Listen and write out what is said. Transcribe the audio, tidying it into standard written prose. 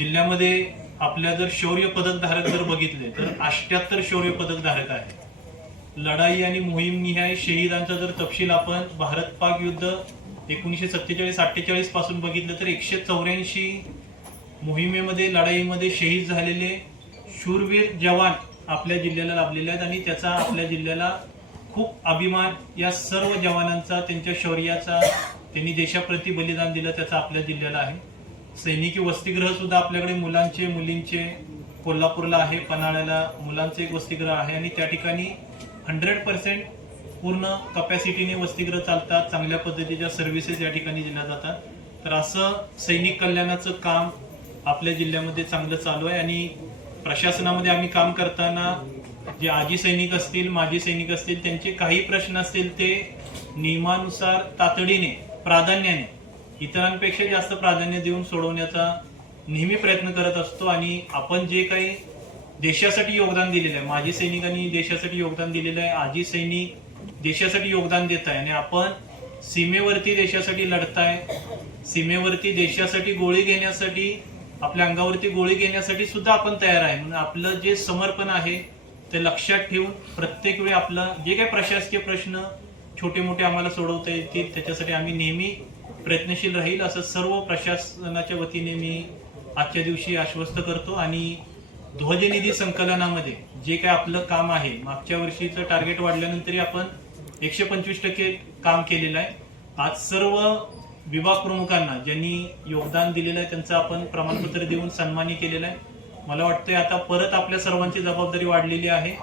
जिल्ह्यामध्ये आपल्या जर शौर्य पदक धारक जर बघितले तर 78 शौर्य पदक धारक आहेत. लढाई आणि मोहीम निहाय शहीदांचा जर तपशील आपण भारत पाक युद्ध 1947-48 पासून बघितलं तर 184 मोहिमेमध्ये लढाईमध्ये शहीद झालेले शूरवीर जवान आपल्या जिल्ह्याला लाभलेले आहेत आणि त्याचा आपल्या जिल्ह्याला खूप अभिमान, या सर्व जवानांचा, त्यांच्या शौर्याचा, त्यांनी देशाप्रती बलिदान दिलं त्याचा आपल्या जिल्ह्याला आहे. सैनिकी वसतिगृह सुद्धा आपल्याकडे मुलांचे मुलींचे कोल्हापूरला आहे, पन्हाळ्याला मुलांचे एक वसतिगृह आहे आणि त्या ठिकाणी 100% पूर्ण कपॅसिटीने वसतिगृह चालतात. चांगल्या पद्धतीच्या सर्व्हिसेस या ठिकाणी दिल्या जातात. तर असं सैनिक कल्याणाचं काम आपल्या जिल्ह्यामध्ये चांगलं चालू आहे आणि प्रशासनामध्ये आम्ही काम करताना जे आजी सैनिक असतील, माजी सैनिक असतील, त्यांचे काही प्रश्न असतील ते नियमानुसार तातडीने, प्राधान्याने, इतरांपेक्षा जास्त प्राधान्य देऊन सोडवण्याचा नेहमी प्रयत्न करत असतो. आणि आपण जे काही देशासाठी योगदान दिलेलं आहे, माजी सैनिकांनी देशासाठी योगदान दिलेलं आहे, आजी सैनिक देशासाठी योगदान देत आहे आणि आपण सीमेवरती देशासाठी लढताय, सीमेवरती देशासाठी गोळी घेण्यासाठी, आपल्या अंगावरती गोळी घेण्यासाठी सुद्धा आपण तयार आहे. म्हणून आपलं जे समर्पण आहे ते लक्षात ठेवून प्रत्येक वेळी आपलं जे काही प्रशासकीय प्रश्न छोटे मोठे आम्हाला सोडवता येतील त्याच्यासाठी आम्ही नेहमी प्रयत्नशील राहील असं सर्व प्रशासनाच्या वतीने मी आजच्या दिवशी आश्वस्त करतो. आणि ध्वजनिधी संकलनामध्ये जे काय आपलं काम आहे, मागच्या वर्षीचं टार्गेट वाढल्यानंतरही आपण 125% काम केलेलं आहे. आज सर्व विभाग प्रमुखांना ज्यांनी योगदान दिलेलं आहे त्यांचं आपण प्रमाणपत्र देऊन सन्मानित केलेलं आहे. मला वाटतंय आता परत आपल्या सर्वांची जबाबदारी वाढलेली आहे.